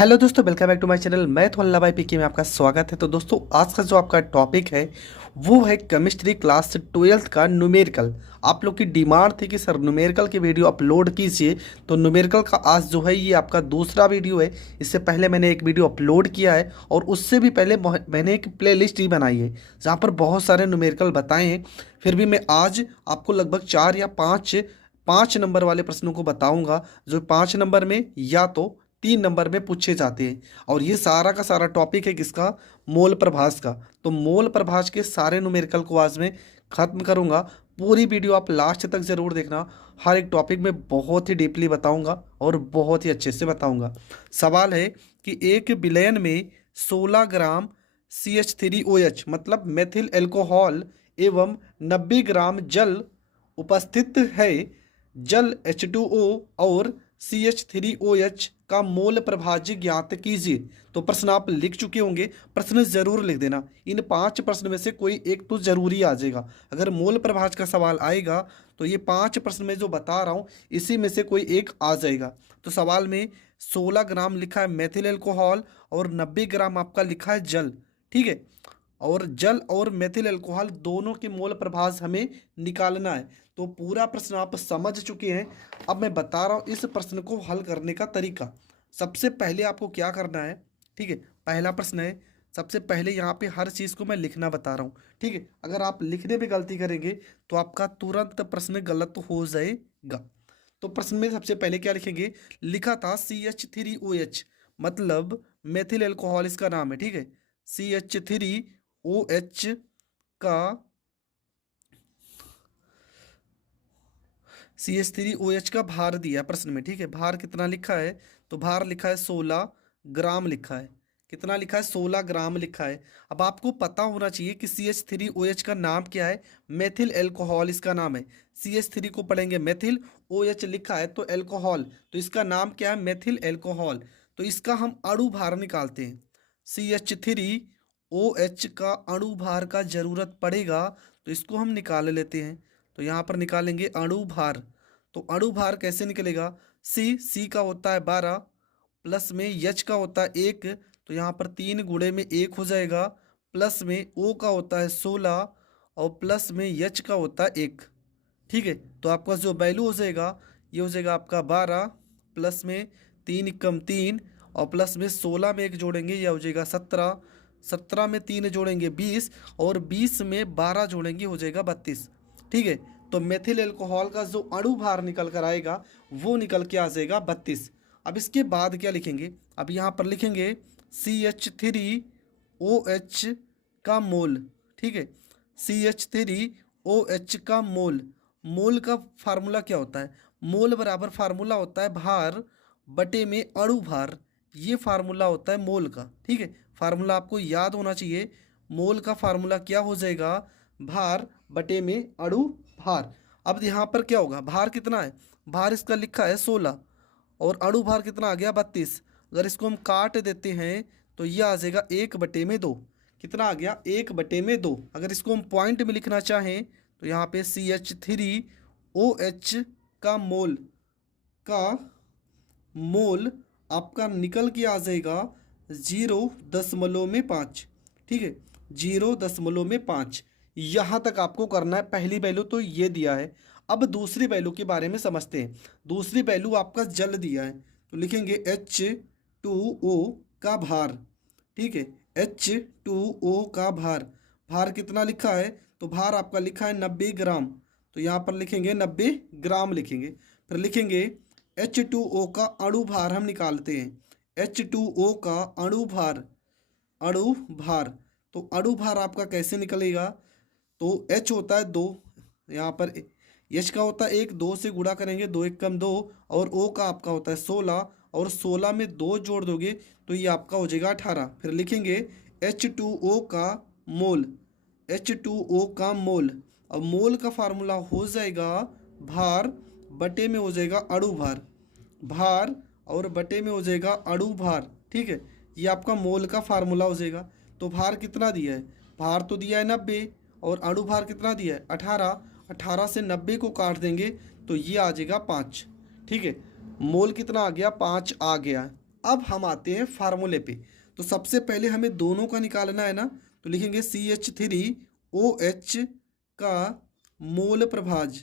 Hello दोस्तों, welcome back to my channel. मैं तो अल्लाह भाई पीके में आपका स्वागत है। तो दोस्तों, आज का जो आपका टॉपिक है वो है केमिस्ट्री क्लास 12th का न्यूमेरिकल। आप लोग की डिमांड थी कि सर न्यूमेरिकल की वीडियो अपलोड कीजिए, तो न्यूमेरिकल का आज जो है ये आपका दूसरा वीडियो है। इससे पहले मैंने एक वीडियो अपलोड किया है और उससे भी पहले मैंने एक प्लेलिस्ट ही बनाई है जहाँ पर बहुत सारे न्यूमेरिकल बताए हैं। फिर भी मैं आज आपको लगभग 4 या 5 नंबर वाले प्रश्नों को बताऊंगा, जो 5 नंबर में या तो 3 नंबर में पूछे जाते हैं। और ये सारा का सारा टॉपिक है किसका? मोल प्रभास का। तो मोल प्रभास के सारे न्यूमेरिकल को आज मैं खत्म करूंगा। पूरी वीडियो आप लास्ट तक ज़रूर देखना। हर एक टॉपिक में बहुत ही डीपली बताऊंगा और बहुत ही अच्छे से बताऊंगा। सवाल है कि 1 बिलियन में 16 ग्राम CH3OH मतलब मेथिल एल्कोहल एवं 90 ग्राम जल उपस्थित है। जल H2O और CH3OH का मोल प्रभाज्य ज्ञात कीजिए। तो प्रश्न आप लिख चुके होंगे, प्रश्न जरूर लिख देना। इन 5 प्रश्न में से कोई एक तो जरूरी आ जाएगा। अगर मोल प्रभाज्य का सवाल आएगा तो ये 5 प्रश्न में जो बता रहा हूँ इसी में से कोई एक आ जाएगा। तो सवाल में 16 ग्राम लिखा है मेथिल एल्कोहल और 90 ग्राम आपका लिखा है जल, ठीक है। और जल और मेथिल अल्कोहल दोनों के मोल प्रभाज हमें निकालना है। तो पूरा प्रश्न आप समझ चुके हैं। अब मैं बता रहा हूँ इस प्रश्न को हल करने का तरीका। सबसे पहले आपको क्या करना है, ठीक है। पहला प्रश्न है, सबसे पहले यहाँ पे हर चीज़ को मैं लिखना बता रहा हूँ, ठीक है। अगर आप लिखने में गलती करेंगे तो आपका तुरंत प्रश्न गलत हो जाएगा। तो प्रश्न में सबसे पहले क्या लिखेंगे? लिखा था CH3OH मतलब मेथिल एल्कोहल इसका नाम है, ठीक है। CH3OH का CH3OH का भार दिया प्रश्न में, ठीक है। भार कितना लिखा है? तो भार लिखा है 16 ग्राम लिखा है। कितना लिखा है? 16 ग्राम लिखा है। अब आपको पता होना चाहिए कि CH3OH का नाम क्या है। मेथिल एल्कोहल इसका नाम है। CH3 को पढ़ेंगे मेथिल, OH लिखा है तो एल्कोहल, तो इसका नाम क्या है? Methyl alcohol. तो इसका हम अणु भार निकालते हैं। CH3OH का अणु भार का जरूरत पड़ेगा, तो इसको हम निकाल लेते हैं। तो यहाँ पर निकालेंगे अणु भार। तो अणु भार कैसे निकलेगा? सी का होता है 12 प्लस में H का होता है 1, तो यहाँ पर 3 गुणे में 1 हो जाएगा। प्लस में O का होता है 16 और प्लस में H का होता है 1, ठीक है। तो आपका जो वैल्यू हो जाएगा ये हो जाएगा आपका 12 प्लस में 3 कम 3 और प्लस में 16 में 1 जोड़ेंगे, यह हो जाएगा 17। 17 में 3 जोड़ेंगे 20 और 20 में 12 जोड़ेंगे हो जाएगा 32, ठीक है। तो मेथिल एल्कोहल का जो अणु भार निकल कर आएगा वो निकल के आ जाएगा 32। अब इसके बाद क्या लिखेंगे? अब यहाँ पर लिखेंगे CH3OH का मोल, ठीक है। CH3OH का मोल। मोल का फार्मूला क्या होता है? मोल बराबर फार्मूला होता है भार बटे में अणु भार। ये फार्मूला होता है मोल का, ठीक है। फार्मूला आपको याद होना चाहिए। मोल का फार्मूला क्या हो जाएगा? भार बटे में अणु भार। अब यहाँ पर क्या होगा? भार कितना है? भार इसका लिखा है 16 और अणु भार कितना आ गया? 32। अगर इसको हम काट देते हैं तो ये आ जाएगा 1/2। कितना आ गया? 1/2। अगर इसको हम पॉइंट में लिखना चाहें तो यहाँ पे CH3OH का मोल आपका निकल के आ जाएगा 0.5, ठीक है। 0.5। यहाँ तक आपको करना है। पहली वैल्यू तो ये दिया है। अब दूसरी वैल्यू के बारे में समझते हैं। दूसरी वैल्यू आपका जल दिया है, तो लिखेंगे H2O का भार, ठीक है। H2O का भार। भार कितना लिखा है? तो भार आपका लिखा है 90 ग्राम, तो यहाँ पर लिखेंगे 90 ग्राम लिखेंगे। फिर लिखेंगे H2O का अणु भार हम निकालते हैं। H2O का अणु भार। तो अणु भार आपका कैसे निकलेगा? तो H होता है 2, यहाँ पर H का होता है 1, 2 से गुणा करेंगे, 2 1 कम 2, और O का आपका होता है 16 और 16 में 2 जोड़ दोगे तो ये आपका हो जाएगा 18। फिर लिखेंगे H2O का मोल। H2O का मोल। अब मोल का फार्मूला हो जाएगा भार बटे में हो जाएगा अणु भार। भार और बटे में हो जाएगा अणु भार, ठीक है। ये आपका मोल का फार्मूला हो जाएगा। तो भार कितना दिया है? भार तो दिया है 90 और अणु भार कितना दिया है? 18। 18 से 90 को काट देंगे तो ये आ जाएगा 5, ठीक है। मोल कितना आ गया? 5 आ गया। अब हम आते हैं फार्मूले पे। तो सबसे पहले हमें दोनों का निकालना है ना, तो लिखेंगे CH3OH का मोल प्रभाज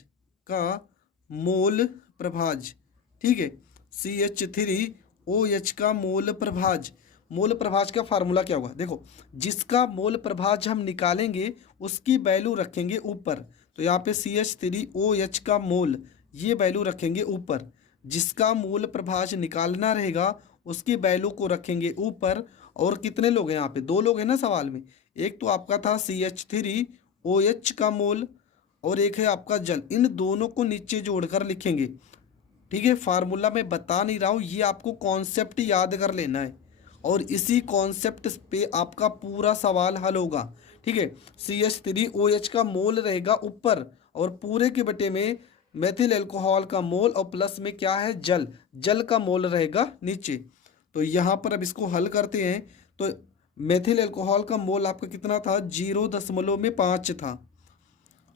का मोल प्रभाज। ठीक है, CH3OH का मोल प्रभाज। मोल प्रभाज का फार्मूला क्या होगा, देखो जिसका मोल प्रभाज हम निकालेंगे उसकी वैल्यू रखेंगे ऊपर। तो यहाँ पे CH3OH का मोल ये वैल्यू रखेंगे ऊपर, जिसका मोल प्रभाज निकालना रहेगा उसकी वैल्यू को रखेंगे ऊपर। और कितने लोग हैं यहाँ पे, 2 लोग हैं ना सवाल में। एक तो आपका था CH3OH का मोल और एक है आपका जल, इन दोनों को नीचे जोड़कर लिखेंगे। ठीक है, फार्मूला मैं बता नहीं रहा हूँ, ये आपको कॉन्सेप्ट याद कर लेना है और इसी कॉन्सेप्ट पे आपका पूरा सवाल हल होगा। ठीक है, CH3OH का मोल रहेगा ऊपर और पूरे के बटे में मेथिल अल्कोहल का मोल और प्लस में क्या है, जल, जल का मोल रहेगा नीचे। तो यहाँ पर अब इसको हल करते हैं। तो मेथिल अल्कोहल का मोल आपका कितना था, 0.5 था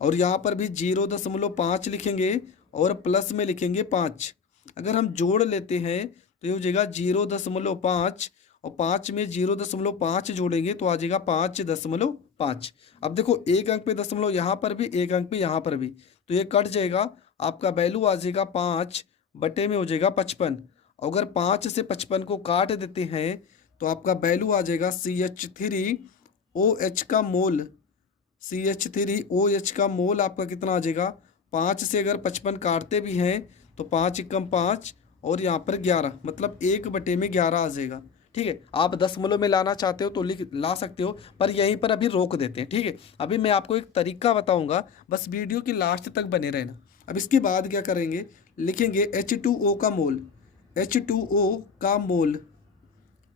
और यहाँ पर भी 0.5 लिखेंगे और प्लस में लिखेंगे 5। अगर हम जोड़ लेते हैं तो ये हो जाएगा 0.5 और 5 में 0.5 जोड़ेंगे तो आ जाएगा 5.5। अब देखो एक अंक पे दशमलव यहाँ पर भी, एक अंक पे यहाँ पर भी, तो ये कट जाएगा, आपका वैल्यू आ जाएगा 5 बटे में हो जाएगा 55। अगर 5 से 55 को काट देते हैं तो आपका वैल्यू आ जाएगा CH3OH का मोल। CH3OH का मोल आपका कितना आ जाएगा, 5 से अगर 55 काटते भी हैं तो 5 एकम 5 और यहाँ पर 11, मतलब 1 बटे में 11 आ जाएगा। ठीक है, आप दशमलव में लाना चाहते हो तो ला सकते हो, पर यहीं पर अभी रोक देते हैं। ठीक है, अभी मैं आपको एक तरीका बताऊंगा, बस वीडियो की लास्ट तक बने रहना। अब इसके बाद क्या करेंगे, लिखेंगे H2O का मोल, H2O का मोल,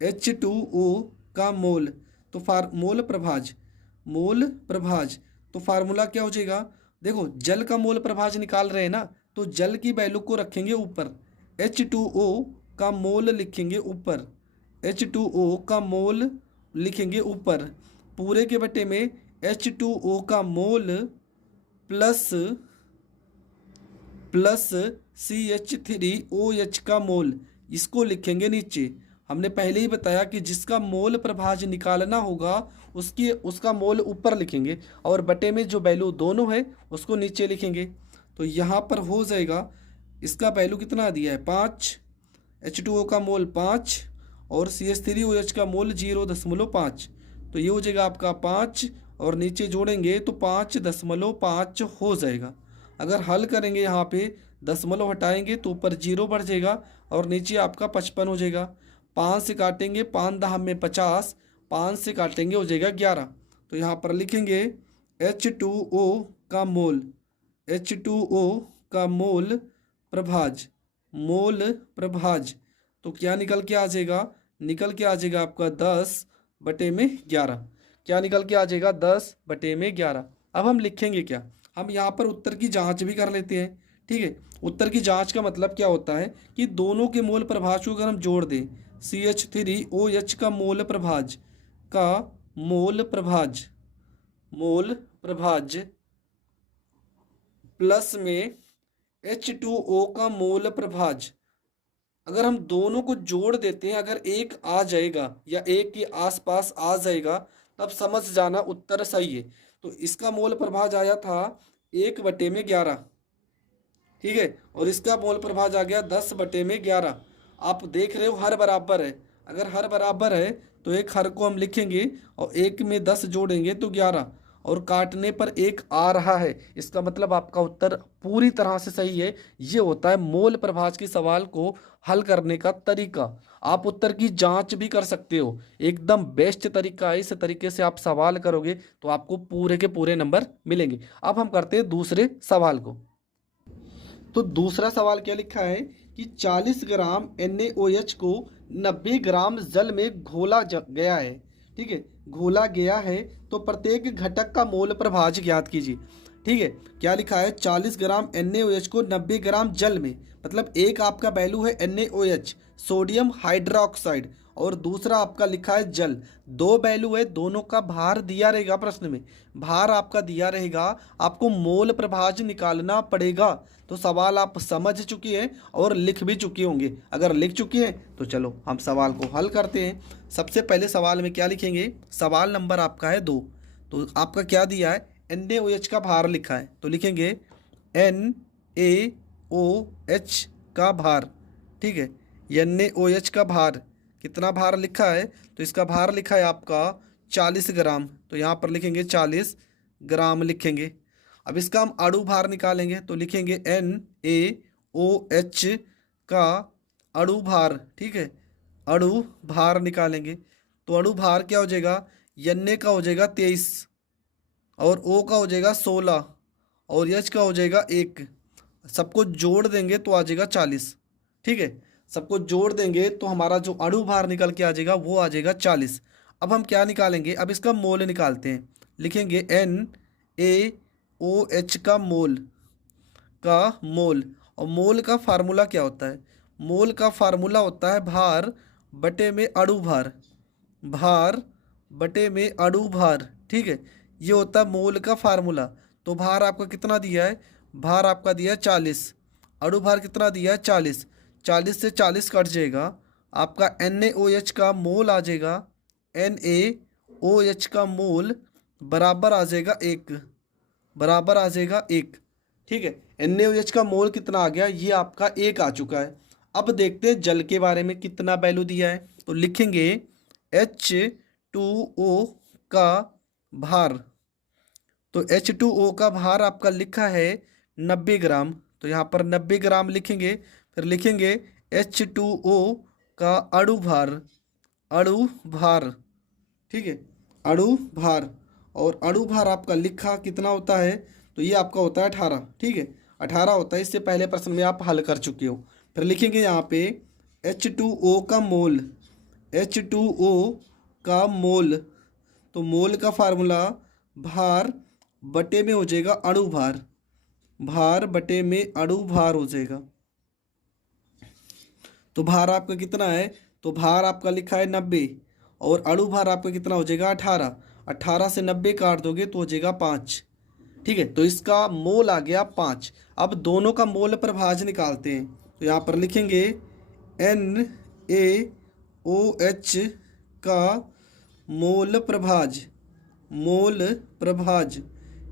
H2O का मोल। तो मोल प्रभाज, मोल प्रभाज, तो फार्मूला क्या हो जाएगा, देखो जल का मोल प्रभाज निकाल रहे हैं ना, तो जल की वैल्यू को रखेंगे ऊपर, H2O का मोल लिखेंगे ऊपर, H2O का मोल लिखेंगे ऊपर, पूरे के बटे में H2O का मोल प्लस CH3OH का मोल, इसको लिखेंगे नीचे। हमने पहले ही बताया कि जिसका मोल प्रभाज निकालना होगा उसका मोल ऊपर लिखेंगे और बटे में जो वैल्यू दोनों है उसको नीचे लिखेंगे। तो यहाँ पर हो जाएगा, इसका वैल्यू कितना दिया है 5, H2O का मोल 5 और CH3OH का मोल 0.5, तो ये हो जाएगा आपका 5 और नीचे जोड़ेंगे तो 5.5 हो जाएगा। अगर हल करेंगे यहाँ पे दशमलव हटाएंगे तो ऊपर 0 बढ़ जाएगा और नीचे आपका 55 हो जाएगा। 5 से काटेंगे, 5 दहा में 50, 5 से काटेंगे हो जाएगा 11। तो यहाँ पर लिखेंगे H2O का मोल, H2O का मोल प्रभाज, मोल प्रभाज, तो क्या निकल के आ जाएगा, निकल के आ जाएगा आपका 10/11। क्या निकल के आ जाएगा, 10/11। अब हम लिखेंगे क्या, हम यहाँ पर उत्तर की जांच भी कर लेते हैं। ठीक है, उत्तर की जांच का मतलब क्या होता है कि दोनों के मोल प्रभाज को अगर हम जोड़ दें, CH3OH का मोल प्रभाज का मोल प्रभाज, मोल प्रभाज प्लस में H2O का मोल प्रभाज, अगर हम दोनों को जोड़ देते हैं, अगर एक आ जाएगा या एक के आसपास आ जाएगा तब समझ जाना उत्तर सही है। तो इसका मोल प्रभाज आया था 1/11। ठीक है, और इसका मोल प्रभाज आ गया 10/11। आप देख रहे हो हर बराबर है, अगर हर बराबर है तो एक हर को हम लिखेंगे और 1 में 10 जोड़ेंगे तो 11 और काटने पर 1 आ रहा है, इसका मतलब आपका उत्तर पूरी तरह से सही है। ये होता है मोल प्रभाज के सवाल को हल करने का तरीका। आप उत्तर की जांच भी कर सकते हो, एकदम बेस्ट तरीका है। इस तरीके से आप सवाल करोगे तो आपको पूरे के पूरे नंबर मिलेंगे। अब हम करते हैं दूसरे सवाल को। तो दूसरा सवाल क्या लिखा है कि 40 ग्राम NaOH को 90 ग्राम जल में घोला गया है। ठीक है, घोला गया है तो प्रत्येक घटक का मोल प्रभाज ज्ञात कीजिए। ठीक है, क्या लिखा है, 40 ग्राम NaOH को 90 ग्राम जल में, मतलब एक आपका वैल्यू है NaOH, सोडियम हाइड्रोक्साइड, और दूसरा आपका लिखा है जल। दो वैल्यू है, दोनों का भार दिया रहेगा प्रश्न में, भार आपका दिया रहेगा, आपको मोल प्रभाज निकालना पड़ेगा। तो सवाल आप समझ चुकी हैं और लिख भी चुकी होंगे। अगर लिख चुकी हैं तो चलो हम सवाल को हल करते हैं। सबसे पहले सवाल में क्या लिखेंगे, सवाल नंबर आपका है 2। तो आपका क्या दिया है, NaOH का भार लिखा है, तो लिखेंगे NaOH का भार। ठीक है, NaOH का भार, कितना भार लिखा है, तो इसका भार लिखा है आपका 40 ग्राम। तो यहाँ पर लिखेंगे 40 ग्राम लिखेंगे। अब इसका हम अणु भार निकालेंगे, तो लिखेंगे NaOH का अणु भार। ठीक है, अणु भार निकालेंगे, तो अणु भार क्या हो जाएगा, Na का हो जाएगा 23 और O का हो जाएगा 16 और H का हो जाएगा 1। सबको जोड़ देंगे तो आ जाएगा 40। ठीक है, सबको जोड़ देंगे तो हमारा जो अणु भार निकल के आ जाएगा वो आ जाएगा 40। अब हम क्या निकालेंगे, अब इसका मोल निकालते हैं। लिखेंगे NaOH का मोल, और मोल का फार्मूला क्या होता है, मोल का फार्मूला होता है भार बटे में अणु भार, भार बटे में अणु भार। ठीक है, ये होता है मोल का फार्मूला। तो भार आपका कितना दिया है, भार आपका दिया है 40, अणु भार कितना दिया है 40, 40 से 40 कट जाएगा, आपका NaOH का मोल आ जाएगा, NaOH का मोल बराबर आ जाएगा 1, बराबर आ जाएगा 1। ठीक है, NaOH का मोल कितना आ गया, ये आपका 1 आ चुका है। अब देखते हैं जल के बारे में कितना वैल्यू दिया है, तो लिखेंगे H2O का भार। तो H2O का भार आपका लिखा है 90 ग्राम, तो यहाँ पर 90 ग्राम लिखेंगे। फिर लिखेंगे H2O का अणु भार, अणु भार। ठीक है, अणु भार, और अणु भार आपका लिखा कितना होता है, तो ये आपका होता है 18। ठीक है, 18 होता है, इससे पहले प्रश्न में आप हल कर चुके हो। फिर लिखेंगे यहाँ पे H2O का मोल, H2O का मोल, तो मोल का फार्मूला भार बटे में हो जाएगा अणु भार, भार बटे में अणु भार हो जाएगा। तो भार आपका कितना है, तो भार आपका लिखा है 90 और अणु भार आपका कितना हो जाएगा 18। 18 से 90 काट दोगे तो हो जाएगा 5। ठीक है, तो इसका मोल आ गया 5। अब दोनों का मोल प्रभाज निकालते हैं, तो यहाँ पर लिखेंगे NaOH का मोल प्रभाज, मोल प्रभाज,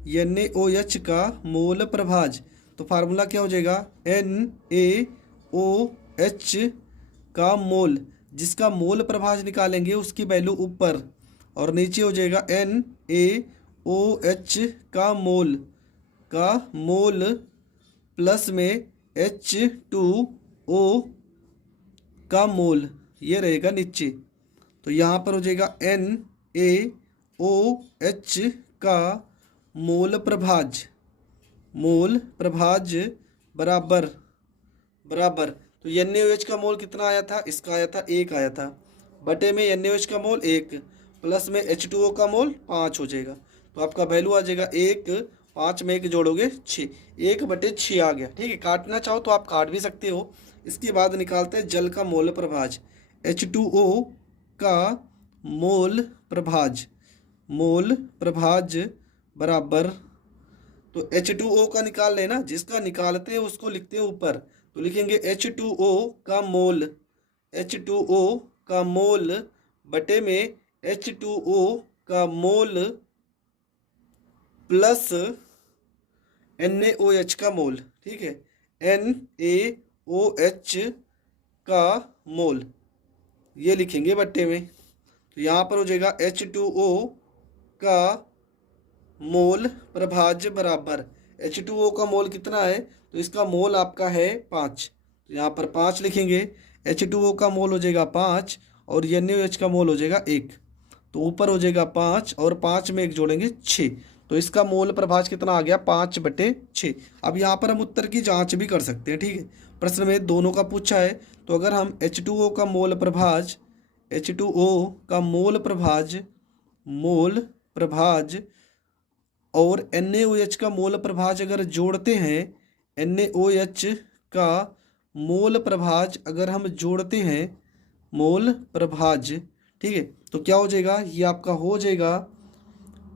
NaOH का मोल प्रभाज। तो फार्मूला क्या हो जाएगा, NaOH का मोल, जिसका मोल प्रभाज निकालेंगे उसकी वैल्यू ऊपर और नीचे हो जाएगा NaOH का मोल, प्लस में H2O का मोल, ये रहेगा नीचे। तो यहाँ पर हो जाएगा NaOH का मोल प्रभाज, मोल प्रभाज बराबर, तो NaOH का मोल कितना आया था, इसका आया था 1 आया था, बटे में NaOH का मोल 1 प्लस में H2O का मोल 5 हो जाएगा। तो आपका वैल्यू आ जाएगा 1, 5 में 1 जोड़ोगे 6, 1/6 आ गया। ठीक है, काटना चाहो तो आप काट भी सकते हो। इसके बाद निकालते हैं जल का मोल प्रभाज, H2O का मोल प्रभाज, मोल प्रभाज बराबर, तो H2O का निकाल लेना, जिसका निकालते हैं उसको लिखते हैं ऊपर। तो लिखेंगे H2O का मोल, H2O का मोल बटे में H2O का मोल प्लस NaOH का मोल। ठीक है, NaOH का मोल ये लिखेंगे बट्टे में। तो यहाँ पर हो जाएगा H2O का मोल प्रभाज्य बराबर, H2O का मोल कितना है, तो इसका मोल आपका है 5, तो यहाँ पर 5 लिखेंगे। H2O का मोल हो जाएगा 5 और NaOH का मोल हो जाएगा 1, तो ऊपर हो जाएगा 5 और 5 में 1 जोड़ेंगे 6। तो इसका मोल प्रभाज कितना आ गया, 5/6। अब यहाँ पर हम उत्तर की जांच भी कर सकते हैं। ठीक है, प्रश्न में दोनों का पूछा है, तो अगर हम H2O का मोल प्रभाज, H2O का मोल प्रभाज और NaOH का मोल प्रभाज अगर जोड़ते हैं, NaOH का मोल प्रभाज अगर हम जोड़ते हैं, मोल प्रभाज्य, ठीक है। तो क्या हो जाएगा, ये आपका हो जाएगा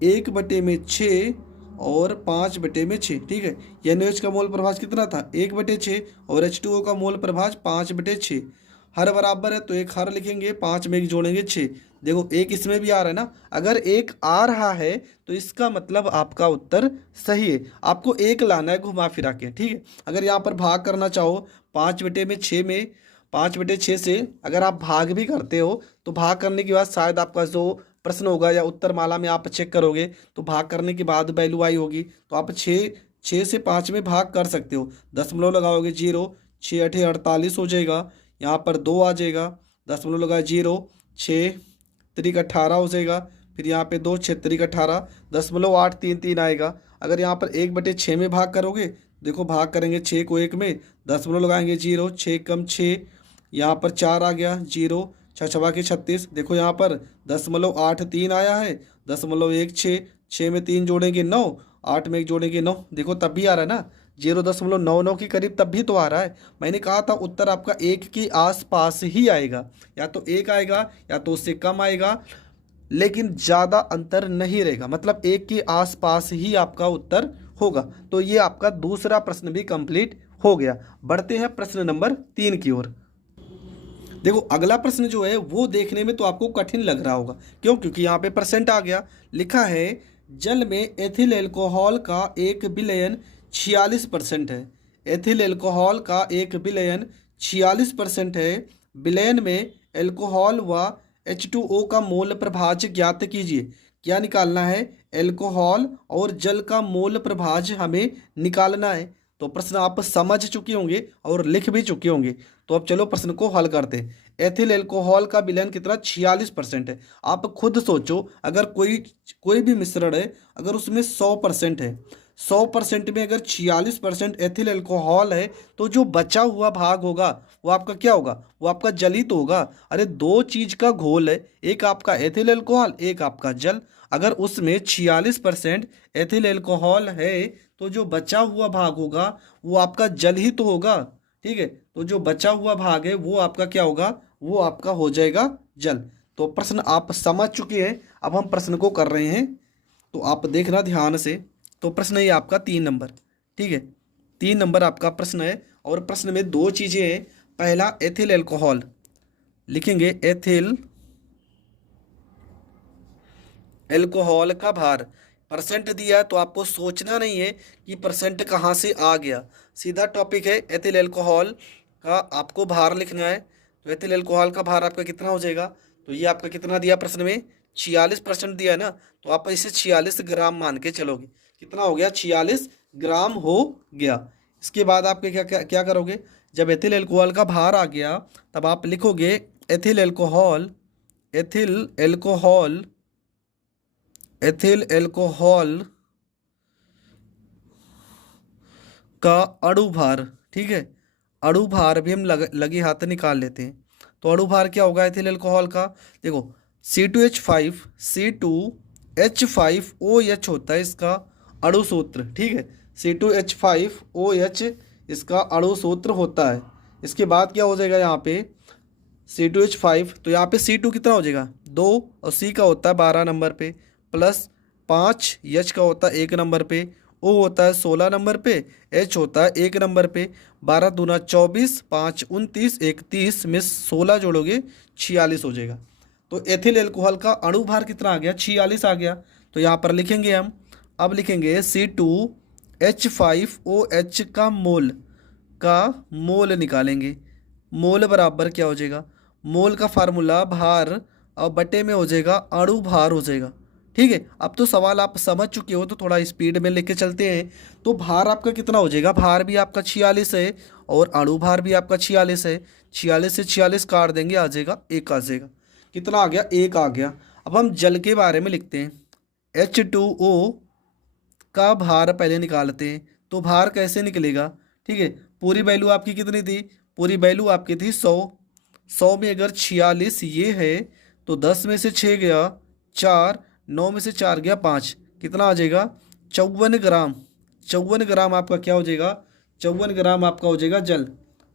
1/6 और 5/6, ठीक है। NaOH का मोल प्रभाज कितना था, 1/6, और H2O का मोल प्रभाज 5/6। हर बराबर है तो एक हर लिखेंगे, 5 में एक जोड़ेंगे 6। देखो एक इसमें भी आ रहा है ना, अगर एक आ रहा है तो इसका मतलब आपका उत्तर सही है। आपको एक लाना है घुमा फिरा के, ठीक है। अगर यहाँ पर भाग करना चाहो 5/6 में, 5/6 से अगर आप भाग भी करते हो तो भाग करने के बाद शायद आपका जो प्रश्न होगा या उत्तर माला में आप चेक करोगे तो भाग करने के बाद वैल्यू आई होगी, तो आप 6 से 5 में भाग कर सकते हो। दशमलव लगाओगे 0, 6 8 48 हो जाएगा। यहाँ पर 2 आ जाएगा, दशमलव लगाए 0, 6 3 18 हो जाएगा। फिर यहाँ पे 2 6 3 18, 0.833 आएगा। अगर यहाँ पर 1/6 में भाग करोगे, देखो भाग करेंगे 6 को 1 में, दशमलव लगाएंगे 0, 6 कम 6, यहाँ पर 4 आ गया, 0 6 छवा के 36। देखो यहाँ पर 0.83 आया है, 0.16, 6 में 3 जोड़ेंगे 9, 8 में 1 जोड़ेंगे 9। देखो तब भी आ रहा है ना, 0.99 के करीब तब भी तो आ रहा है। मैंने कहा था उत्तर आपका 1 के आसपास ही आएगा, या तो 1 आएगा या तो उससे कम आएगा, लेकिन ज़्यादा अंतर नहीं रहेगा, मतलब 1 के आसपास ही आपका उत्तर होगा। तो ये आपका दूसरा प्रश्न भी कंप्लीट हो गया। बढ़ते हैं प्रश्न नंबर 3 की ओर। देखो अगला प्रश्न जो है वो देखने में तो आपको कठिन लग रहा होगा, क्यों, क्योंकि यहाँ पे परसेंट आ गया, लिखा है जल में एथिल एल्कोहल का एक विलयन 46% है। एथिल एल्कोहल का एक विलयन 46% है। विलयन में एल्कोहल व H2O का मोल प्रभाज्य ज्ञात कीजिए। क्या निकालना है, एल्कोहल और जल का मोल प्रभाज्य हमें निकालना है। तो प्रश्न आप समझ चुके होंगे और लिख भी चुके होंगे। तो अब चलो प्रश्न को हल करते हैं। एथिल एल्कोहल का विलयन कितना, 46% है। आप खुद सोचो, अगर कोई भी मिश्रण है, अगर उसमें 100% है, 100% में अगर 46% एथिल एल्कोहल है, तो जो बचा हुआ भाग होगा वो आपका क्या होगा, वो आपका जल ही तो होगा। अरे दो चीज का घोल है, एक आपका एथिल एल्कोहल, एक आपका जल। अगर उसमें 46% एथिल एल्कोहल है तो जो बचा हुआ भाग होगा वो आपका जल ही तो होगा, ठीक है। तो जो बचा हुआ भाग है वो आपका क्या होगा, वो आपका हो जाएगा जल। तो प्रश्न आप समझ चुके हैं। अब हम प्रश्न को कर रहे हैं, तो आप देखना ध्यान से। तो प्रश्न है आपका 3 नंबर, ठीक है। 3 नंबर आपका प्रश्न है, और प्रश्न में दो चीज़ें हैं। पहला एथिल एल्कोहल, लिखेंगे एथिल एल्कोहल का भार। परसेंट दिया है तो आपको सोचना नहीं है कि परसेंट कहाँ से आ गया, सीधा टॉपिक है एथिल एल्कोहल का आपको भार लिखना है। तो एथिल एल्कोहल का भार आपका कितना हो जाएगा, तो ये आपका कितना दिया प्रश्न में, 46% दिया है ना, तो आप इसे 46 ग्राम मान के चलोगे। कितना हो गया, 46 ग्राम हो गया। इसके बाद आपके क्या क्या क्या करोगे, जब एथिल एल्कोहल का भार आ गया तब आप लिखोगे ethyl alcohol, ethyl alcohol, ethyl alcohol का अणु भार, ठीक है। अणु भार भी हम लगे हाथ निकाल लेते हैं। तो अणु भार क्या होगा एथिल एल्कोहल का, देखो C2H5, C2H5OH होता है इसका अणु सूत्र, ठीक है। C2H5OH इसका अणु सूत्र होता है। इसके बाद क्या हो जाएगा यहाँ पे C2H5, तो यहाँ पे C2 कितना हो जाएगा 2, और C का होता है 12 नंबर पे, प्लस 5 H का होता है 1 नंबर पे, O होता है 16 नंबर पे, H होता है 1 नंबर पे। 12 दूना 24, 5 29, 1 30 में 16 जोड़ोगे 46 हो जाएगा। तो एथिल एल्कोहल का अणु भार कितना आ गया, 46 आ गया। तो यहाँ पर लिखेंगे हम, अब लिखेंगे C2H5OH का मोल निकालेंगे। मोल बराबर क्या हो जाएगा, मोल का फार्मूला भार और बटे में हो जाएगा अणु भार हो जाएगा, ठीक है। अब तो सवाल आप समझ चुके हो, तो थोड़ा स्पीड में लेके चलते हैं। तो भार आपका कितना हो जाएगा, भार भी आपका 46 है और अणु भार भी आपका 46 है। 46 से 46 काट देंगे, आ जाएगा 1 आ जाएगा। कितना आ गया, 1 आ गया। अब हम जल के बारे में लिखते हैं। H2O का भार पहले निकालते हैं। तो भार कैसे निकलेगा, ठीक है। पूरी वैल्यू आपकी कितनी थी, पूरी वैल्यू आपकी थी 100। 100 में अगर 46 ये है तो 10 में से 6 गया 4, 9 में से 4 गया 5, कितना आ जाएगा 54 ग्राम। 54 ग्राम आपका क्या हो जाएगा, 54 ग्राम आपका हो जाएगा जल,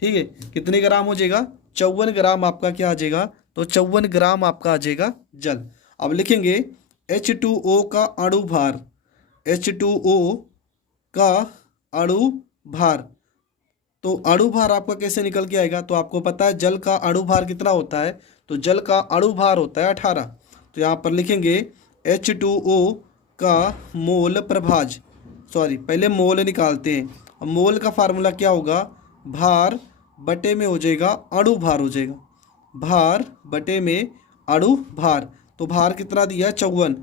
ठीक है, कितने ग्राम हो जाएगा, 54 ग्राम आपका क्या आ जाएगा, तो 54 ग्राम आपका आ जाएगा जल। अब लिखेंगे H2O का अणु भार, H2O का अणु भार। तो अणु भार आपका कैसे निकल के आएगा, तो आपको पता है जल का अणु भार कितना होता है, तो जल का अणु भार होता है 18। तो यहाँ पर लिखेंगे H2O का मोल प्रभाज, सॉरी पहले मोल निकालते हैं। अब मोल का फार्मूला क्या होगा, भार बटे में हो जाएगा अणु भार हो जाएगा, भार बटे में अणु भार। तो भार कितना दिया है 54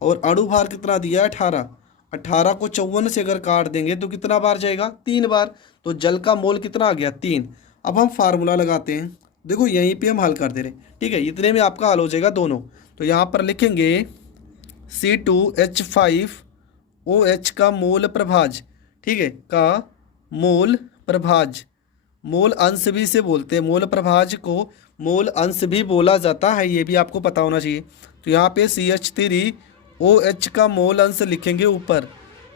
और अणु भार कितना दिया है 18। 18 को 54 से अगर काट देंगे तो कितना बार जाएगा, 3 बार। तो जल का मोल कितना आ गया 3। अब हम फार्मूला लगाते हैं, देखो यहीं पे हम हल कर दे रहे हैं, ठीक है, इतने में आपका हल हो जाएगा दोनों। तो यहाँ पर लिखेंगे C2H5OH का मोल प्रभाज, ठीक है, का मोल प्रभाज, मोल अंश भी से बोलते हैं, मोल प्रभाज को मोल अंश भी बोला जाता है, ये भी आपको पता होना चाहिए। तो यहाँ पे CH3OH का मोल अंश लिखेंगे ऊपर,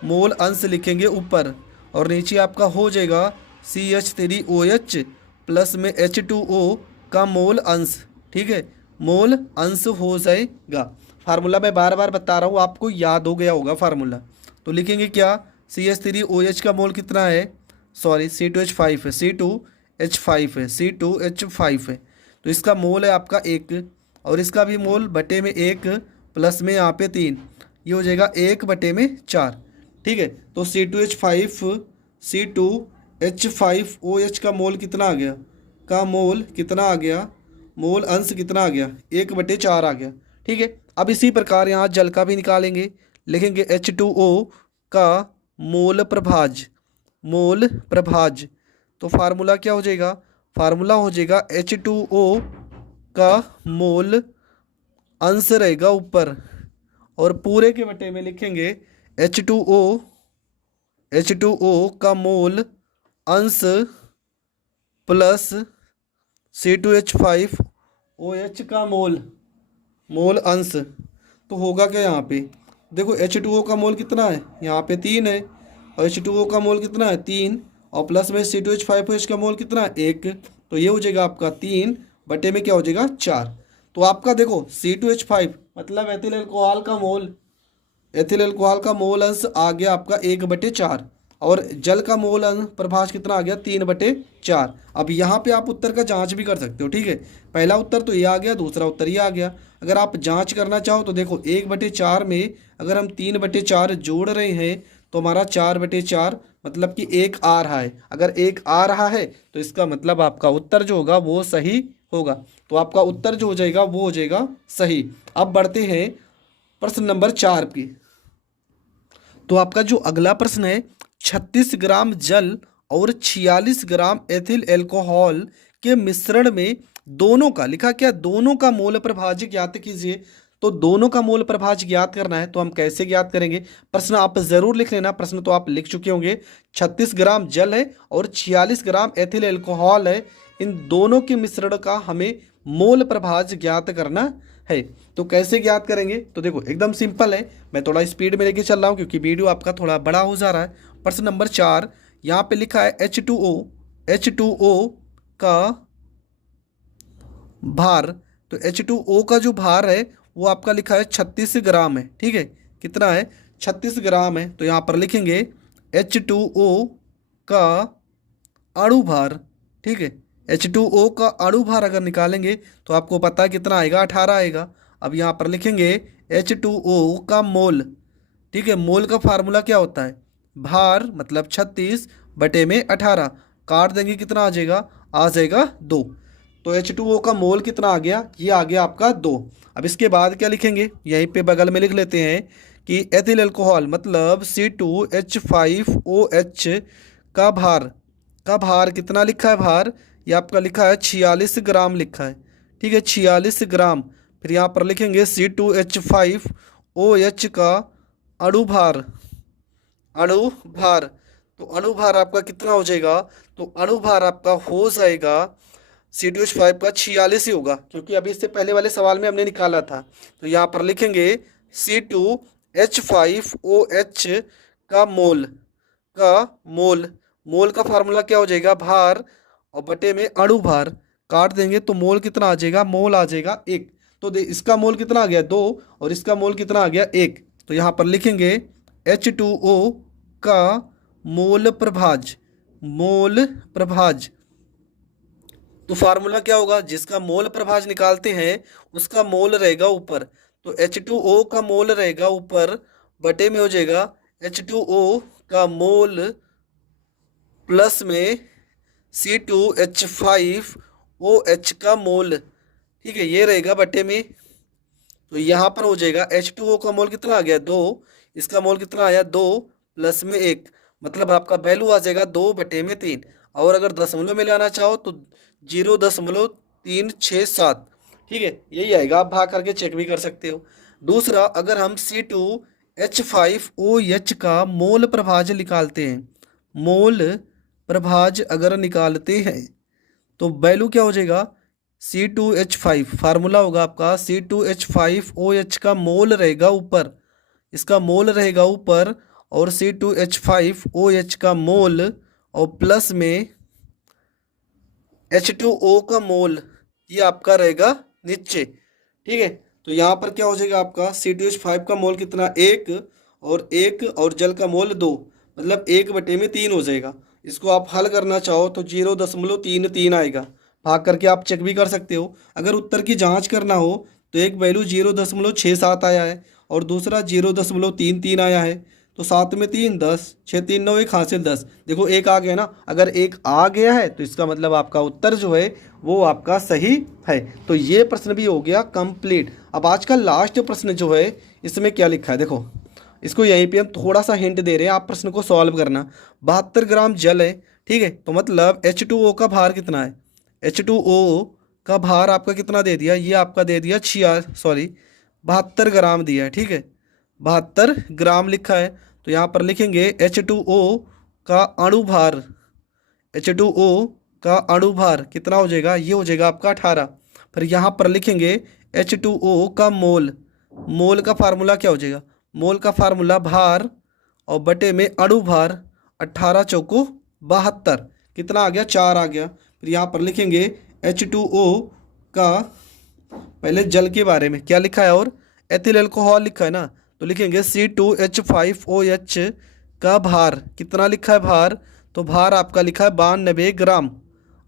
मोल अंश लिखेंगे ऊपर, और नीचे आपका हो जाएगा CH3OH प्लस में H2O का मोल अंश, ठीक है, मोल अंश हो जाएगा। फार्मूला मैं बार बार बता रहा हूँ, आपको याद हो गया होगा फार्मूला। तो लिखेंगे क्या, CH3OH का मोल कितना है, सॉरी C2H5 है, C2H5 है, C2H5 है। तो इसका मोल है आपका 1 और इसका भी मोल बटे में 1 प्लस में यहाँ पे 3, ये हो जाएगा 1/4, ठीक है। तो C2H5OH का मोल कितना आ गया, का मोल कितना आ गया, मोल अंश कितना आ गया, 1/4 आ गया, ठीक है। अब इसी प्रकार यहाँ जल का भी निकालेंगे, लिखेंगे H2O का मोल प्रभाज, मोल प्रभाज। तो फार्मूला क्या हो जाएगा, फार्मूला हो जाएगा H2O का मोल अंश रहेगा ऊपर और पूरे के बटे में लिखेंगे H2O का मोल अंश प्लस C2H5OH का मोल अंश। तो होगा क्या यहाँ पे, देखो H2O का मोल कितना है, यहाँ पे 3 है, और H2O का मोल कितना है 3, और प्लस में C2H5OH का मोल कितना है 1। तो ये हो जाएगा आपका 3 बटे में क्या हो जाएगा 4। तो आपका देखो C2H5 मतलब एथिल अल्कोहल का मोल, एथिल अल्कोहल का मोल अंश आ गया आपका 1/4 और जल का मोल अंश प्रभाज कितना आ गया 3/4। अब यहाँ पे आप उत्तर का जांच भी कर सकते हो, ठीक है, पहला उत्तर तो ये आ गया, दूसरा उत्तर ये आ गया। अगर आप जांच करना चाहो तो देखो 1/4 में अगर हम 3/4 जोड़ रहे हैं तो हमारा 4/4 मतलब कि 1 आ रहा है। अगर 1 आ रहा है तो इसका मतलब आपका उत्तर जो होगा वो सही होगा। तो आपका उत्तर जो हो जाएगा वो हो जाएगा सही। अब बढ़ते हैं प्रश्न नंबर 4 की। तो आपका जो अगला प्रश्न है, 36 ग्राम जल और 46 ग्राम एथिल अल्कोहल के मिश्रण में दोनों का, लिखा क्या, दोनों का मोल प्रभाज ज्ञात कीजिए। तो दोनों का मोल प्रभाज ज्ञात करना है तो हम कैसे ज्ञात करेंगे, प्रश्न आप जरूर लिख लेना, प्रश्न तो आप लिख चुके होंगे। 36 ग्राम जल है और 46 ग्राम एथिल अल्कोहल है, इन दोनों के मिश्रण का हमें मोल प्रभाज ज्ञात करना है। तो कैसे ज्ञात करेंगे, तो देखो एकदम सिंपल है, मैं थोड़ा स्पीड में लेके चल रहा हूँ क्योंकि वीडियो आपका थोड़ा बड़ा हो जा रहा है। प्रश्न नंबर 4 यहाँ पे लिखा है H2O का भार। तो H2O का जो भार है वो आपका लिखा है 36 ग्राम है, ठीक है, कितना है 36 ग्राम है। तो यहाँ पर लिखेंगे H2O का अणु भार, ठीक है, H2O का अणु भार अगर निकालेंगे तो आपको पता है कितना आएगा, 18 आएगा। अब यहाँ पर लिखेंगे H2O का मोल, ठीक है, मोल का फार्मूला क्या होता है, भार मतलब 36 बटे में 18, काट देंगे कितना आ जाएगा, आ जाएगा 2। तो H2O का मोल कितना आ गया, ये आ गया आपका 2। अब इसके बाद क्या लिखेंगे, यहीं पे बगल में लिख लेते हैं कि एथिल अल्कोहल मतलब C2H5OH का भार कितना लिखा है, भार ये आपका लिखा है 46 ग्राम लिखा है, ठीक है, 46 ग्राम। फिर यहाँ पर लिखेंगे C2H5OH का अणु भार, तो अणु भार आपका कितना हो जाएगा, तो अणु भार आपका हो जाएगा C2H5 का 46 ही होगा क्योंकि अभी इससे पहले वाले सवाल में हमने निकाला था। तो यहाँ पर लिखेंगे C2H5OH का मोल का फार्मूला क्या हो जाएगा, भार और बटे में अणु भार काट देंगे तो मोल कितना आ जाएगा, मोल आ जाएगा 1। तो इसका मोल कितना आ गया 2 और इसका मोल कितना आ गया 1। तो यहाँ पर लिखेंगे H2O का मोल प्रभाज, मोल प्रभाज। तो फार्मूला क्या होगा, जिसका मोल प्रभाज निकालते हैं उसका मोल रहेगा ऊपर। तो H2O का मोल रहेगा ऊपर, बटे में हो जाएगा H2O का मोल प्लस में C2H5OH का मोल। ठीक है, ये रहेगा बटे में। तो यहाँ पर हो जाएगा H2O का मोल कितना आ गया 2, इसका मोल कितना आया 2 प्लस में 1, मतलब आपका वैल्यू आ जाएगा 2/3। और अगर दशमलव में लाना चाहो तो 0.367। ठीक है, यही आएगा, आप भाग करके चेक भी कर सकते हो। दूसरा, अगर हम C2H5OH का मोल प्रभाज निकालते हैं, मोल प्रभाज अगर निकालते हैं तो वैल्यू क्या हो जाएगा, C2H5 फार्मूला होगा आपका C2H5OH का मोल रहेगा ऊपर, इसका मोल रहेगा ऊपर, और C2H5OH का मोल और प्लस में H2O का मोल, ये आपका रहेगा नीचे। ठीक है, तो यहाँ पर क्या हो जाएगा आपका C2H5 का मोल कितना 1 और जल का मोल 2, मतलब 1/3 हो जाएगा। इसको आप हल करना चाहो तो 0.33 आएगा, भाग करके आप चेक भी कर सकते हो। अगर उत्तर की जांच करना हो तो एक वैल्यू 0.67 आया है और दूसरा 0.33 आया है, तो 7 में 3 10, 6 3 9, 1 हासिल 10। देखो एक आ गया ना, अगर एक आ गया है तो इसका मतलब आपका उत्तर जो है वो आपका सही है। तो ये प्रश्न भी हो गया कंप्लीट। अब आज का लास्ट प्रश्न जो है इसमें क्या लिखा है, देखो इसको यहीं पे हम थोड़ा सा हिंट दे रहे हैं, आप प्रश्न को सॉल्व करना। 72 ग्राम जल है, ठीक है, तो मतलब H2O का भार कितना है, H2O का भार आपका कितना दे दिया, ये आपका दे दिया 72 ग्राम दिया है। ठीक है, 72 ग्राम लिखा है। तो यहाँ पर लिखेंगे H2O का अणुभार, H2O का अणुभार कितना हो जाएगा, ये हो जाएगा आपका 18। फिर यहाँ पर लिखेंगे H2O का मोल, मोल का फार्मूला क्या हो जाएगा, मोल का फार्मूला भार और बटे में अणुभार, 18 चौको 72, कितना आ गया 4 आ गया। फिर यहाँ पर लिखेंगे H2O का, पहले जल के बारे में क्या लिखा है, और एथिल अल्कोहल लिखा है ना, तो लिखेंगे C2H5OH का भार कितना लिखा है भार, तो भार आपका लिखा है 92 ग्राम।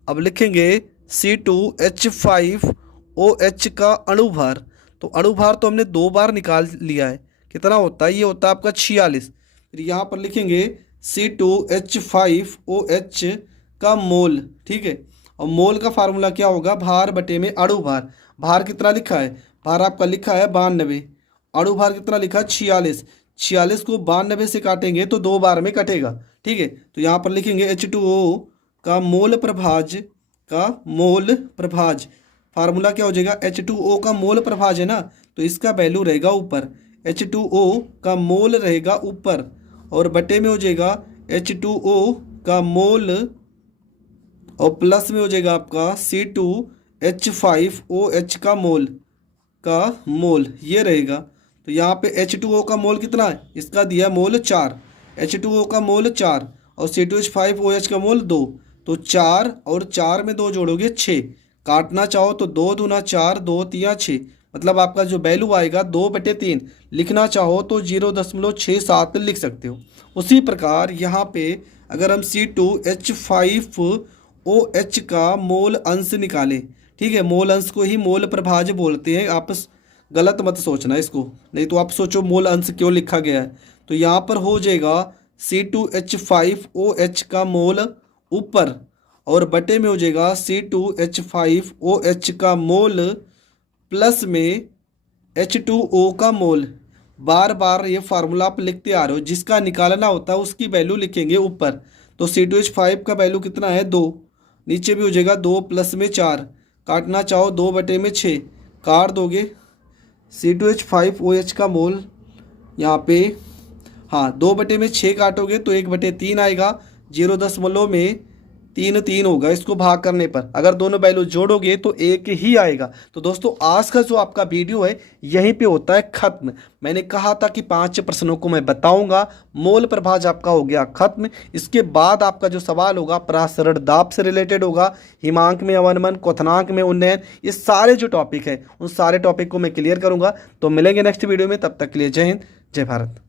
अब लिखेंगे C2H5OH का अणुभार, तो अणुभार तो हमने 2 बार निकाल लिया है, कितना होता है, ये होता है आपका 46। फिर यहाँ पर लिखेंगे C2H5OH का मोल। ठीक है, और मोल का फार्मूला क्या होगा, भार बटे में अणुभार। भार कितना लिखा है, भार आपका लिखा है 92, अणुभार कितना लिखा है 46। 46 को 92 से काटेंगे तो 2 बार में कटेगा। ठीक है, तो यहाँ पर लिखेंगे H2O का मोल प्रभाज, का मोल प्रभाज, फार्मूला क्या हो जाएगा, H2O का मोल प्रभाज है ना, तो इसका वैल्यू रहेगा ऊपर, H2O का मोल रहेगा ऊपर, और बटे में हो जाएगा H2O का मोल और प्लस में हो जाएगा आपका C2H5OH का मोल, ये रहेगा। तो यहाँ पे H2O का मोल कितना है, इसका दिया मोल 4, H2O का मोल 4 और C2H5OH का मोल 2, तो 4 और 4 में 2 जोड़ोगे 6, काटना चाहो तो 2 दूना 4, 2 तिया 6, मतलब आपका जो वैल्यू आएगा 2/3। लिखना चाहो तो 0.67 लिख सकते हो। उसी प्रकार यहाँ पे अगर हम C2H5OH का मोल अंश निकालें, ठीक है, मोल अंश को ही मोल प्रभाज बोलते हैं, आप गलत मत सोचना इसको, नहीं तो आप सोचो मोल अंश क्यों लिखा गया है। तो यहाँ पर हो जाएगा C2H5OH का मोल ऊपर और बटे में हो जाएगा C2H5OH का मोल प्लस में H2O का मोल। बार बार ये फार्मूला आप लिखते आ रहे हो, जिसका निकालना होता है उसकी वैल्यू लिखेंगे ऊपर। तो C2H5 का वैल्यू कितना है 2, नीचे भी हो जाएगा 2 प्लस में 4, काटना चाहो 2/6, काट दोगे C2H5OH का मोल यहाँ पे, हाँ 2/6 काटोगे तो 1/3 आएगा, 0 दशमलव में तीन तीन होगा इसको भाग करने पर। अगर दोनों वैल्यू जोड़ोगे तो एक ही आएगा। तो दोस्तों आज का जो आपका वीडियो है यहीं पे होता है खत्म। मैंने कहा था कि 5 प्रश्नों को मैं बताऊंगा, मोल प्रभाज आपका हो गया खत्म। इसके बाद आपका जो सवाल होगा प्रासरण दाब से रिलेटेड होगा, हिमांक में अवनमन, क्वथनांक में उन्नयन, ये सारे जो टॉपिक है उन सारे टॉपिक को मैं क्लियर करूंगा। तो मिलेंगे नेक्स्ट वीडियो में, तब तक के लिए जय हिंद, जय भारत।